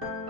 うん。